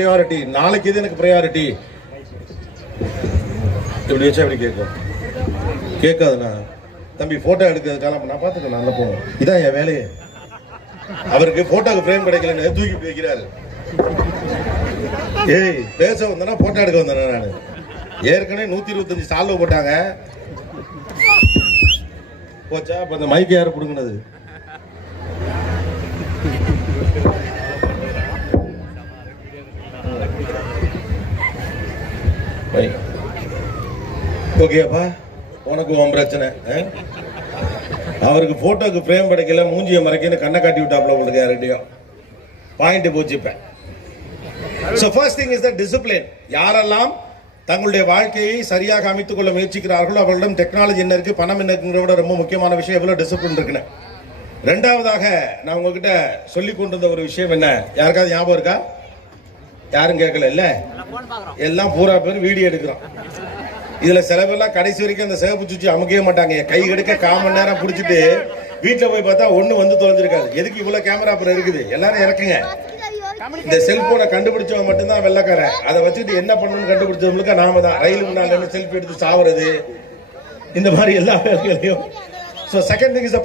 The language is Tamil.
ப்ரையாரிட்டி, நாளைக்கு எது எனக்கு ப்ரையாரிட்டி, இப்படி வச்சா அப்படி கேட்கும். கேட்காதுண்ணா தம்பி போட்டோ எடுக்கிறதுக்காக நான் பார்த்துக்கணும், நல்லா போவோம். இதான் என் வேலையே. அவருக்கு போட்டோக்கு ஃப்ரேம் கிடைக்கலன்னு தூக்கி வைக்கிறாரு. ஏய் பேச வந்தேன்னா போட்டோ எடுக்க வந்தேன். நான் ஏற்கனவே 125 சால்வ் போட்டாங்க போச்சா. அப்ப அந்த மைக்கு யாரு பிடுங்கினது? ஓகேப்பா, உனக்கு உன் பிரச்சனை. அவருக்கு போட்டோக்கு ஃப்ரேம் கிடைக்கல, மூஞ்சியை மறைக்கன்னு கண்ணை காட்டி விட்டாப்ல உங்களுக்கு யார்கிட்டயும். பாயிண்ட் போச்சு. இப்ப so first thing is the discipline. யாரெல்லாம் தங்களுடைய வாழ்க்கையை சரியாக அமைத்துக் கொள்ள முயற்சிக்கிறார்களோ அவர்களிடம் டெக்னாலஜி என்ன இருக்கு, பணம் என்ன இருக்குங்கிறத ரொம்ப முக்கியமான விஷயம் எவ்வளவு டிசிப்ளின் இருக்குன்னு. ரெண்டாவதாக நான் உங்ககிட்ட சொல்லி கொண்டிருந்த ஒரு விஷயம் என்ன, யாருக்காவது ஞாபகம் இருக்கா? யாரும் கேட்கல இல்ல, எல்லாம் பூரா பேர் வீடியோ எடுக்கிறோம். இதுல சில பேர்லாம் கடைசி வரைக்கும் அந்த சிவப்பு சுச்சி அமுக்கவே மாட்டாங்க. கை கெடுக்க 1/4 மணி நேரம் பிடிச்சிட்டு வீட்டுல போய் பார்த்தா ஒண்ணு வந்து தொலைஞ்சிருக்காது. எதுக்கு இவ்வளவு கேமரா அப்புறம் இருக்குது? எல்லாரும் இறக்குங்க. இந்த செல்போனை கண்டுபிடிச்சவங்க மட்டும்தான் வெள்ளக்காரன். அதை வச்சுட்டு என்ன பண்ணணும்னு கண்டுபிடிச்சவங்களுக்கு நாம தான். ரயில் முன்னால செல்ஃபி எடுத்து சாவுறது, இந்த மாதிரி எல்லா வேலைகளையும். So second thing is the